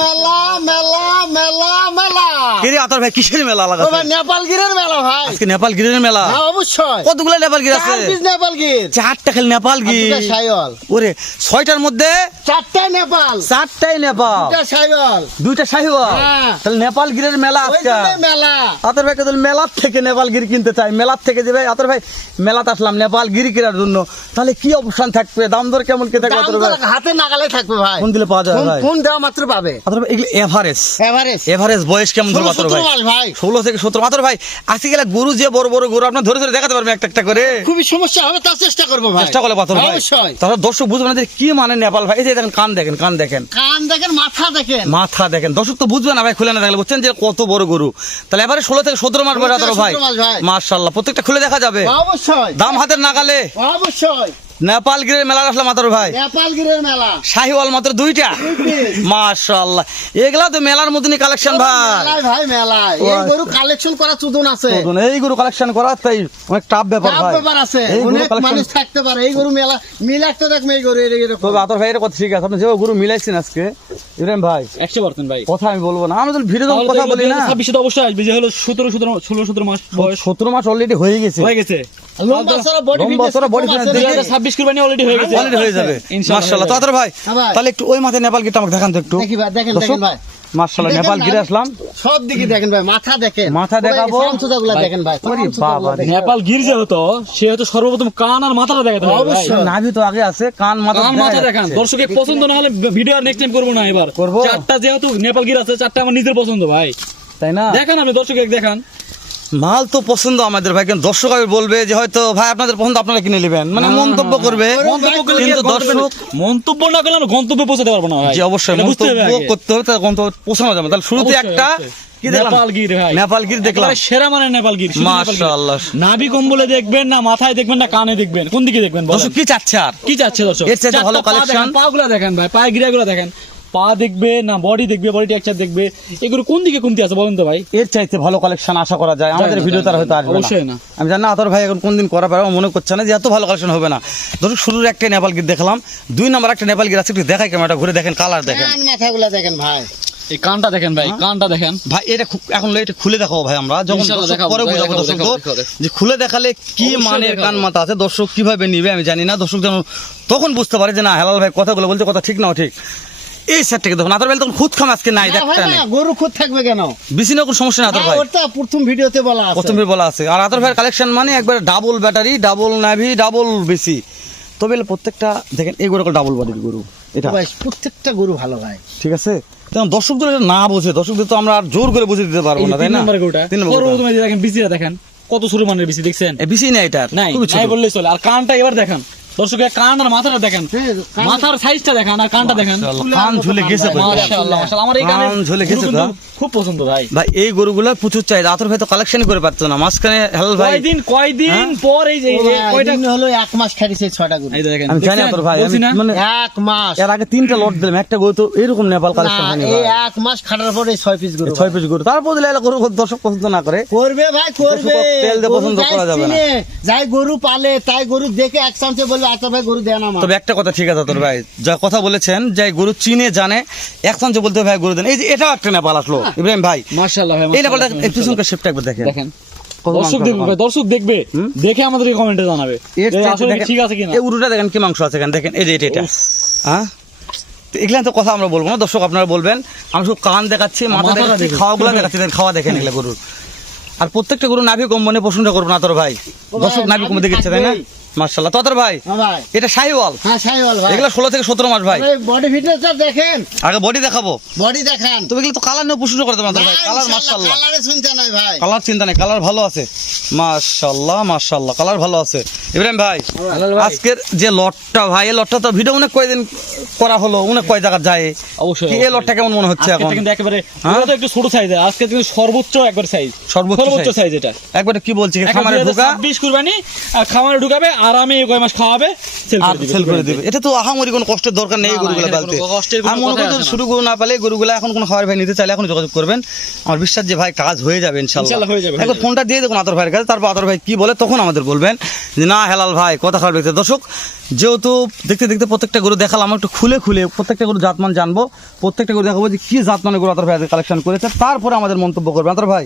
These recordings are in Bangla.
মেলা মেলা মেলা মেলা। কিরে আতর ভাই কিসের মেলা লাগাছে? ও ভাই নেপাল গিরের মেলা ভাই। আজকে নেপাল গিরের মেলা? হ্যাঁ অবশ্যই। কতগুলো নেপাল গির আছে? 4 পিস নেপাল গির। 4টা খালি নেপাল গির। দুটা শাইওয়াল। ওরে 6টার মধ্যে 4টা নেপাল। 4টাই নেপাল। দুটা শাইওয়াল। 2টা শাহিওয়াল। হ্যাঁ। তাহলে নেপাল গিরের মেলা ওই আজকে। জন্য মেলা। আতর ভাই কদল মেলার থেকে নেপাল গির কিনতে চাই, মেলার থেকে যে ভাই আতর ভাই মেলাতে আসলাম নেপাল গির কেনার জন্য, তাহলে কি অপশন থাকবে, দাম দর কেমন কে থাকবে আতর ভাই? দাম হাতে নাগালে থাকবে ভাই। কোন দিলে পাওয়া যায় ভাই? কোন দেওয়া মাত্র পাবে। আতর ভাই এগুলো এভারেজ এভারেজ। এভারেজ বয়স কেমন ধরবে আতর ভাই? 16 মাস ভাই। 16 থেকে 17। আতর ভাই আজকে গেলে গরু যে বড় বড় গরু আপনার ধরে ধরে দেখাতে পারবেন একটা একটা করে? খুবই সমস্যা হবে, তার চেষ্টা করব ভাই। চেষ্টা করলে পাথর ভাই অবশ্যই। তাহলে দর্শক বুঝবে না যে কি মানে নেপাল ভাই। এই যে দেখেন কান দেখেন, কান দেখেন, কান দেখেন, মাথা দেখেন। মাথা দেখেন, দর্শক তো বুঝবে না ভাই খুলে না দেখলে, বুঝছেন যে কত বড় গরু। তাহলে এবারে 16 থেকে 17 মাস বয়স আতর ভাই। 17 মাস ভাই। মাশাআল্লাহ প্রত্যেকটা খুলে দেখা যাবে। অবশ্যই। দাম হাতের নাগালে। অবশ্যই। নেপাল গিরের মেলা আসলাম আতর ভাই। নেপাল গিরের মেলা। শাহিওয়াল মাত্র 2টা। মাশাআল্লাহ এগুলা তো মেলার মতনই কালেকশন ভাই। মেলায় ভাই মেলায়। এই গরু কালেকশন করা চুদন আছে। এই গরু কালেকশন করা তাই অনেক টাফ ব্যাপার সব ভাই। ব্যাপার আছে। এই গরু অনেক collection- মানুষ থাকতে পারে। এই গরু মেলা মিলাতে দেখবে এই গরু এরকম। তবে আতর ভাই এর কথা ঠিক আছে, আপনি যে গরু মিলাইছেন আজকে ইব্রাহিম ভাই 100% ভাই। কথা আমি বলবো না, আমরা তো ভিডিও কথা বলি না। 26 অবশ্যই আসবে, যে হলো 16 মাস বয়স 17 মাস অলরেডি হয়ে গেছে। হয়ে গেছে। লম্বা চড়া বডি লম্বা চড়া body fitness দেখে- 2026 কুরবানি অলরেডি হয়ে গেছে। অলরেডি হয়ে যাবে ইনশাআল্লাহ মাশাআল্লাহ। তো হয়ে আতর ভাই হ্যাঁ ভাই। তাহলে একটু ওই মাথায় নেপাল গিরটা আমাকে দেখান তো একটু। দেখি ভাই, দেখেন দর্শক, দেখেন ভাই। মাশাআল্লাহ দেখেন নেপাল না, গিরে আসলাম। সব দিকে দেখেন ভাই, মাথা দেখেন। মাথা দেখাবো। সমচুদাগুলা দেখেন ভাই। ওরে সমচুদাগুলা বাবা, দেখেন। নেপাল গির যে হতো, সে হতো সর্বপ্রথম কান আর মাথাটা দেখাতে হবে ভাই। অবশ্যই। নাভি তো আগে আছে, কান মাথা কান মাথা দেখা দেখান। যাচ্ছে। দর্শকের পছন্দ না হলে ভিডিও আর নেক্সট টাইম করবো না, এবার করবো? 4টা যেহেতু নেপাল গির আছে, 4টা আমার নিজের পছন্দ ভাই। তাই না? দেখান আপনি দর্শকের দেখান। মাল তো পছন্দ আমাদের ভাই, কিন্তু দর্শক আমি বলবে যে হয়তো ভাই আপনাদের পছন্দ আপনারা কিনে নেবেন, মানে মন্তব্য করবে। মন্তব্য করলে কিন্তু কি আর গন্তব্যে- দর্শক মন্তব্য না করলে আমরা গন্তব্যে পৌঁছাতে পারবো না ভাই। যে অবশ্যই এটা বুঝতে হবে মন্তব্য আগে। করতে হবে, তার গন্তব্য পৌঁছানো যাবে। তাহলে শুরুতে অবশ্যই, একটা অবশ্যই। কি দেখলাম? নেপাল গির ভাই। নেপাল গির দেখলাম। একেবারে সেরা মানে নেপাল গির। শুধু নেপাল গির। মাশাআল্লাহ। নাভি কম্বলে দেখবেন না, মাথায় দেখবেন না, কানে দেখবেন, কোন দিকে দেখবেন বলেন? দর্শক কি চাচ্ছে আর? কি চাচ্ছে দর্শক? এর চাইতে ভালো চারটা পা collection? দেখেন, পাগুলা দেখেন ভাই, পায়ের গিরাগুলো দেখেন। পা দেখবে না বডি দেখবে, বডি টেক্সচার দেখবে, এগুলো কোন দিকে কমতি আছে বলেন তো ভাই? এর চাইতে ভালো কালেকশন আশা করা যায় আমাদের না, ভিডিও তার হয়তো আসবে অবশ্যই না। না। আমি জানি না আতর ভাই এখন কোন দিন করা পারে, আমার মনে করছে না যে এত ভালো কালেকশন হবে না। দর্শক শুরুর একটা নেপাল গির দেখলাম, 2 নম্বর একটা নেপাল গির আছে, একটু দেখাই ক্যামেরাটা ঘুরে দেখেন, কালার দেখেন কান মাথাগুলা দেখেন ভাই। এই কানটা দেখেন ভাই, কানটা দেখেন। ভাই। এটা এখন এটা খুলে দেখাবো ভাই, আমরা যখন ইনশাআল্লাহ দর্শক দেখাবো, পরে বুঝাবো দেখাবো, দর্শক দেখাবো, দেখাবো। যে খুলে দেখালে কি অবশ্যই মানের দেখাবো। কান মাথা আছে, দর্শক কিভাবে নিবে আমি জানি না। দর্শক যেন তখন বুঝতে পারে যে না হেলাল ভাই কথাগুলো বলতে কথা ঠিক নাও ঠিক। এই সেটটাকে দেখুন আতর ভাই তখন খুদ খাম আজকে নাই না দেখতে ভাই নেই, না, গরু খুদ থাকবে কেন? বিসিনে কোনো সমস্যা না আতর ভাই। ওটা প্রথম ভিডিওতে বলা আছে। প্রথমে বলা আছে। আর আতর ভাইয়ের কালেকশন মানে একবার ডাবল ব্যাটারি, ডাবল নাভি, ডাবল বেশি। তবে প্রত্যেকটা দেখেন এই গরু ডাবল বডির গরু এটা, ভাই প্রত্যেকটা গরু ভালো ভাই। ঠিক আছে? তখন দর্শকদের এটা না বোঝে, দর্শকদের তো আমরা আর জোর করে বুঝে দিতে পারবো না, তাই তিন না? নম্বর গরুটা। 3 নম্বর গরুটা। সর্বপ্রথম এই যে দেখেন বিসিটা দেখেন, কত ছোট মানের বিসি দেখছেন? এ বেশি না এটা, নাই, খুবই ছোট। নাই বললেই চলে। আর কানটা এবার দেখেন দর্শকের, কান আর মাথাটা দেখেন, হ্যাঁ, কান- মাথার সাইজটা দেখেন আর কানটা দেখেন। মাশাআল্লাহ, কান ঝুলে গেছে ভাই। মাশাআল্লাহ, মাশাআল্লাহ। আমার এই কান কানের ঝুলে গেছে গরু তো। কিন্তু খুব পছন্দ ভাই। ভাই এই গরুগুলোর প্রচুর চাহিদা, আতর ভাই তো কালেকশন করে পারতো না মাঝখানে। হেলাল ভাই কয়দিন হ্যাঁ? পর এই যে ও ভাই, কয়টা এদিন হলো 1 মাস খাইছে 6টা গরু। এই দেখেন, আমি জানি দেখছেন? আতর ভাই, বলছি আমি না? মানে 1 মাস। এর আগে 3টা লট দিলাম, একটা গরু তো এরকম নেপাল কালেকশন না, হয়নি এই ভাই। 1 মাস খাটার পরে 6 পিস গরু। 6 পিস গরু, তারপর দিলে এলা গরু দর্শক পছন্দ না করে। করবে ভাই, করবে। দর্শক তেল দিয়ে গরু পছন্দ যাই করা যাবে না। চিনে, যাই গরু পালে তাই গরু দেখে এক চামচে বলবে আচ্ছা ভাই গরু দেন আমার। তবে একটা কথা ঠিক আছে আতর ভাই, যা কথা বলেছেন যে গরু চিনে জানে, এখন যে বলতে ভাই গরু দেন। এই যে এটাও একটা নেপাল আসলো ইব্রাহিম ভাই, মাশাআল্লাহ ভাই, এই নেপালটা মাশাআল্লাহ, এই পিছনকার শেপটা একবার দেখেন। দেখেন কত দর্শক মাংস দেখবে আছে। ভাই, দর্শক দেখবে, দেখে আমাদেরকে কমেন্টে জানাবে এর যে চাইতে আসলে দেখেন, ঠিক আছে কিনা। এই উরুটা দেখেন কি মাংস আছে এখানে, দেখেন এই যে এটা হ্যাঁ। তো এগুলা তো কথা আমরা বলবো না, দর্শক আপনারা বলবেন। আমি শুধু কান দেখাচ্ছি, মাথা মাথাটা দেখাচ্ছি, দেখুন। খাওয়াগুলো দেখাচ্ছি, দেখেন খাওয়া দেখেন এগুলা গরুর। আর প্রত্যেকটা গরু নাভি কম মানে প্রশ্নটা করবো না আতর ভাই, দর্শক নাভি কমে দেখেছে তাই না? মাশাআল্লাহ। তো আতর ভাই হ্যাঁ ভাই। এটা শাহিওয়াল, হ্যাঁ শাইওয়াল ভাই। এগুলো 16 থেকে 17 মাস ভাই। বডি ফিটনেসটা দেখেন, আগে বডি দেখাবো, বডি দেখেন। তবে এগুলো তো কালার নিয়ে প্রশ্ন করতে পারতাম ভাই। কালার মাশাআল্লাহ, কালারে শুনতে নাই ভাই। কালার চিন্তা নেই, কালার ভালো আছে মাশাআল্লাহ, মাশাআল্লাহ কালার ভালো আছে। ইব্রাহিম ভাই হেলাল ভাই। আজকের যে লটটা ভাই, এই লটটা তো ভিডিও অনেক কয়দিন করা হলো, অনেক কয় জায়গা যায়। অবশ্যই, কি এই লটটা কেমন মনে হচ্ছে আজকে এখন? কিন্তু একেবারে হ্যাঁ? ওটা তো একটু ছোট সাইজ, আজকে কিন্তু সর্বোচ্চ একবার সাইজ, সর্বোচ্চ সাইজ এটা। একবারে কি বলছি এখন খামারে ঢোকা 2026 কুরবানি আর খামারে ঢুকাবে আরামে এই কয় মাস খাওয়াবে, সেল আর করে দিবে। সেল করে দিবে। এটা তো আহামরি কোনো কষ্টের দরকার নেই না, না, গরুগুলো এটা পালতে। কোনো কষ্টের কোনো আমি মনে করি কথাই যদি আসে শুরু গরু না পালে গরুগুলো এখন কোনো খাবার ভাই নিতে চাইলে এখন যোগাযোগ করবেন। আমার বিশ্বাস যে ভাই কাজ হয়ে যাবে ইনশাল্লাহ। ইনশাল্লাহ হয়ে যাবে, হয়ে একবার যাবে। ফোনটা দিয়ে দেখুন আতর ভাইয়ের কাছে, তারপর আতর ভাই কি বলে তখন আমাদের বলবেন যে না হেলাল ভাই কথা খারাপ দেখতে। দর্শক যেহেতু দেখতে দেখতে প্রত্যেকটা গরু দেখালাম, আমরা একটু খুলে খুলে প্রত্যেকটা গরু জাতমান জানবো, প্রত্যেকটা গরু দেখাবো যে কি জাতমানের গরু আতর ভাই কালেকশন করেছে, তারপরে আমাদের মন্তব্য করবেন। আতর ভাই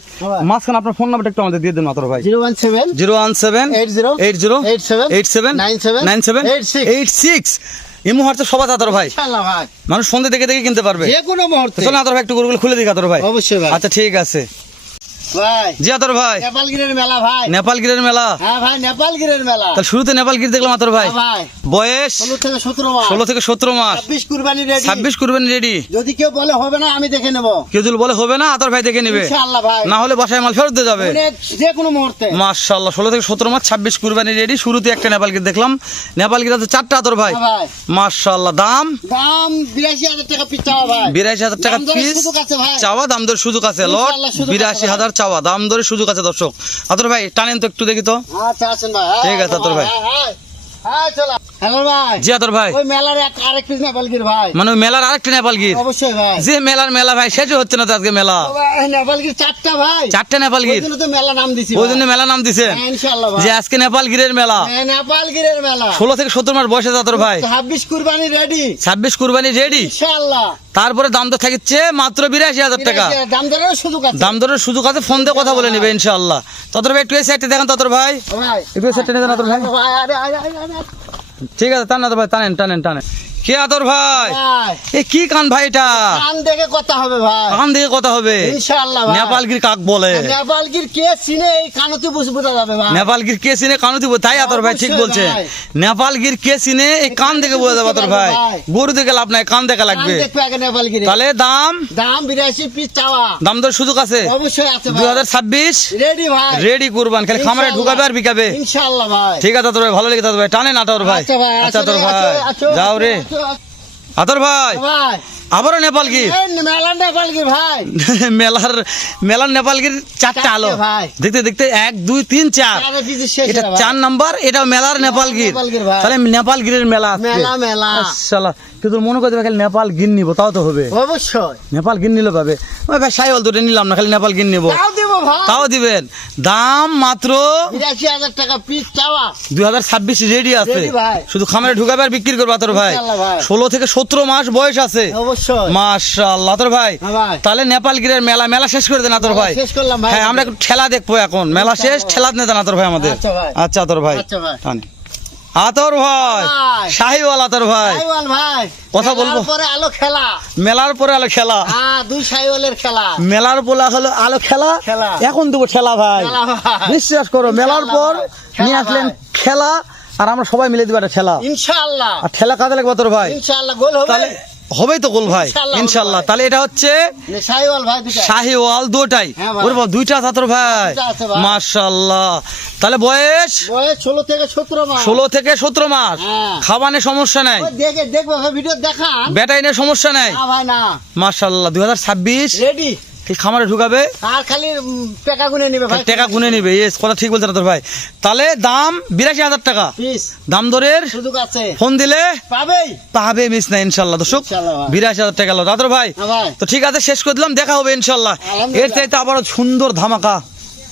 মাঝখানে আপনার ফোন নাম্বারটা একটু আমাদের দিয়ে দেন আতর ভাই। 017 017 80 87 97 86 এই মুহূর্তে সবাই আতর ভাই ইনশাআল্লাহ ভাই, মানুষ ফোন দেখে দেখে কিনতে পারবে। যে কোনো মুহূর্তে। চলুন আতর ভাই একটু গরুগুলো খুলে দিই আতর ভাই। অবশ্যই ভাই। আচ্ছা ঠিক আছে ভাই জি আতর ভাই। নেপালগিরের মেলা ভাই। নেপালগিরের মেলা, হ্যাঁ ভাই, নেপালগিরের মেলা। তাহলে শুরুতে নেপালগির দেখলাম আতর ভাই। হ্যাঁ ভাই, বয়স 16 থেকে 17 মাস। 16 থেকে 17 মাস, 26 কুরবানি রেডি। 26 করবেন রেডি। যদি কেউ বলে হবে না, আমি দেখে নেব কেউ যদি বলে হবে না আতর ভাই দেখে নেবে, ইনশাআল্লাহ ভাই। না হলে বাসায় মাল ফেরত দিয়ে যাবে। যে কোনো মুহূর্তে। মাশাআল্লাহ 16 থেকে 17 মাস 26 কুরবানি রেডি। শুরুতে একটা নেপালগির দেখলাম, নেপালগির আছে 4টা আতর ভাই। হ্যাঁ ভাই, মাশাআল্লাহ দাম দাম 82,000 টাকা পিস চাওয়া ভাই। 82,000 টাকা দাম দরের পিস সুযোগ আছে ভাই। চাওয়া, দাম দরের সুযোগ আছে। লট ইনশাআল্লাহ সুযোগ আছে 82,000 চাওয়া, দাম দরের সুযোগ আছে। দর্শক আতর ভাই টানেন তো একটু দেখি তো। আচ্ছা আসেন ভাই। ঠিক আছে, আতর ভাই। হ্যাঁ চলো। হ্যালো ভাই, জি আতর ভাই, ওই মেলার আরেক পিস নেপালগির ভাই। মানে ওই মেলার আরেকটা নেপালগির। অবশ্যই ভাই। যে মেলার মেলা ভাই শেষই হচ্ছে না তো আজকে মেলা। ও ভাই, নেপালগির 4টা ভাই। 4টা ওই নেপালগির, জন্য তো মেলা নাম দিছি ওই ভাই। জন্য মেলা নাম দিছে হ্যাঁ, ইনশাআল্লাহ ভাই। যে আজকে নেপালগিরের মেলা। হ্যাঁ, নেপালগিরের মেলা। 16 থেকে 17 মাস বয়সে আতর ভাই, 26 কুরবানি রেডি 26 কুরবানি রেডি। ইনশাআল্লাহ। তারপরে দাম তো থাকছে মাত্র 82,000 টাকা। দাম দরের সুযোগ আছে দাম দরের সুযোগ আছে, ফোন দিয়ে কথা বলে নেবে ইনশাআল্লাহ। ততর ভাই একটু এই সাইডে দেখেন ততর ভাই, ভাই। একটু এই সাইডে দেন আতর ভাই। ভাই আরে আরে আরে আরে। ঠিক আছে টান আতর ভাই, টানেন টানেন টানেন। কে আতর ভাই ভাই, এ কি কান ভাই এটা? কান দেখে কথা হবে ভাই। কান দিয়ে কথা হবে। ইনশাআল্লাহ ভাই। নেপালগির কাক বলে, নেপালগির কে চিনে এই কানতে বোঝা যাবে ভাই। নেপালগির কে চিনে কানু দিব, তাই আতর ভাই ঠিক অবশ্যই বলছে। ভাই। নেপালগির কে চিনে এই কান দেখে বোঝা যাবে আতর ভাই। ভাই। গরু দেখে লাভ নাই, কান দেখা কান লাগবে। দেখবে আগে নেপালগিরে। তাহলে দাম দাম 82 পিস চাওয়া। দাম দর সুযোগ আছে। অবশ্যই আছে ভাই। 2026 রেডি ভাই। রেডি কুরবান, খালি খামারে ইনশাআল্লাহ। ঢুকাবে আর বিকাবে। ইনশাআল্লাহ ভাই। ঠিক আছে আতর ভাই, ভালো লেগে আতর ভাই, টানেন আতর ভাই। আচ্ছা ভাই, আচ্ছা আতর আছো, ভাই আছো, যাও রে আছো, আছো। আতর ভাই। ভাই আবারও নেপালগির এই মেলা নেপালগির ভাই। মেলার মেলার নেপালগির 4টা আলো ভাই। দেখতে দেখতে 1 2 3 4 চারে পিস শেষ এটা ভাই। 4 নাম্বার, এটা মেলার নেপালগির। নেপালগির ভাই। তাহলে নেপালগিরের মেলা আজকে। মেলা মেলা। শালা কিন্তু মনে করতে খালি নেপাল গিন নিব তাও তো হবে। অবশ্যই। নেপাল গিন নিলে পাবে। ওই ভাই সাইওয়াল দুটো নিলাম না, খালি নেপাল গিন নিব তাও দিব ভাই। তাও দিবেন। দাম মাত্র 82,000 টাকা পিস চাওয়া। 2026 রেডি আছে। Ready ভাই। শুধু খামারে ঢুকাবে আর বিক্রি করবে আতর ভাই। ইনশাআল্লাহ ভাই। 16 থেকে 17 মাস বয়স আছে। অবশ্যই। মাশাআল্লাহ আতর ভাই। হ্যাঁ ভাই। তাহলে নেপালগিরের মেলা মেলা শেষ করে দেন আতর ভাই। শেষ করলাম ভাই। হ্যাঁ আমরা একটু ঠেলা দেখবো এখন, মেলা শেষ ঠেলা নিয়ে দেন আতর ভাই আমাদের। আচ্ছা ভাই। আচ্ছা আতর ভাই, আচ্ছা ভাই। টানে। আতর ভাই ভাই। শাহিওয়াল আতর ভাই, সাইওয়াল ভাই। কথা বলবো? মেলার পরে আলো খেলা। মেলার পরে আলো খেলা। হ্যাঁ, দুই সাইওয়ালের খেলা। মেলার পোলা হলো আলো খেলা, খেলা। এখন দেবো ঠেলা ভাই। খেলা ভাই। বিশ্বাস করো মেলার পর খেলা নিয়ে আসলেন ভাই। খেলা, আর আমরা সবাই মিলে দিব একটা ঠেলা। ইনশাআল্লাহ। আর ঠেলা কাজে লাগবে আতর ভাই। ইনশাআল্লাহ গোল হবে। তাহলে হবেই তো গোল ভাই ইনশাআল্লাহ ইনশাল্লাহ। হবে ভাই। তাহলে এটা হচ্ছে সাইওয়াল ভাই দুটা। শাহিওয়াল দুটাই। হ্যাঁ ভাই। ওরে বাবা দুইটা আছে আতর ভাই। দুইটা আছে ভাই। মাশাআল্লাহ। তাহলে বয়স বয়স 16 থেকে 17 মাস। 16 থেকে 17 মাস। হ্যাঁ। খাবানে সমস্যা নাই, ওই দেখবো ভাই, ভিডিও দেখান। বেটাইনে সমস্যা নাই। না ভাই না। মাশাআল্লাহ 2026 রেডি। কি খামারে ঢুকাবে আর খালি টাকা গুনে নিবে ভাই। টাকা গুনে নিবে। ইয়েস কথা ঠিক বলছেন আতর ভাই। তাহলে দাম 82,000 টাকা। পিস দাম দরের সুযোগ আছে। ফোন দিলে পাবেই। পাবে, মিস না ইনশাল্লাহ। দর্শক ইনশাআল্লাহ ভাই। 82,000 টাকা লো আতর ভাই। হ্যাঁ ভাই। তো ঠিক আছে শেষ করে দিলাম, দেখা হবে ইনশাল্লাহ। আলহামদুলিল্লাহ। এর চাইতে আবার সুন্দর ধামাকা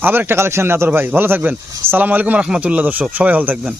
আবার একটা কালেকশন নিয়ে আতর ভাই। ভালো থাকবেন। সালাম আলাইকুম রহমতুল্লাহ। দর্শক সবাই ভালো থাকবেন।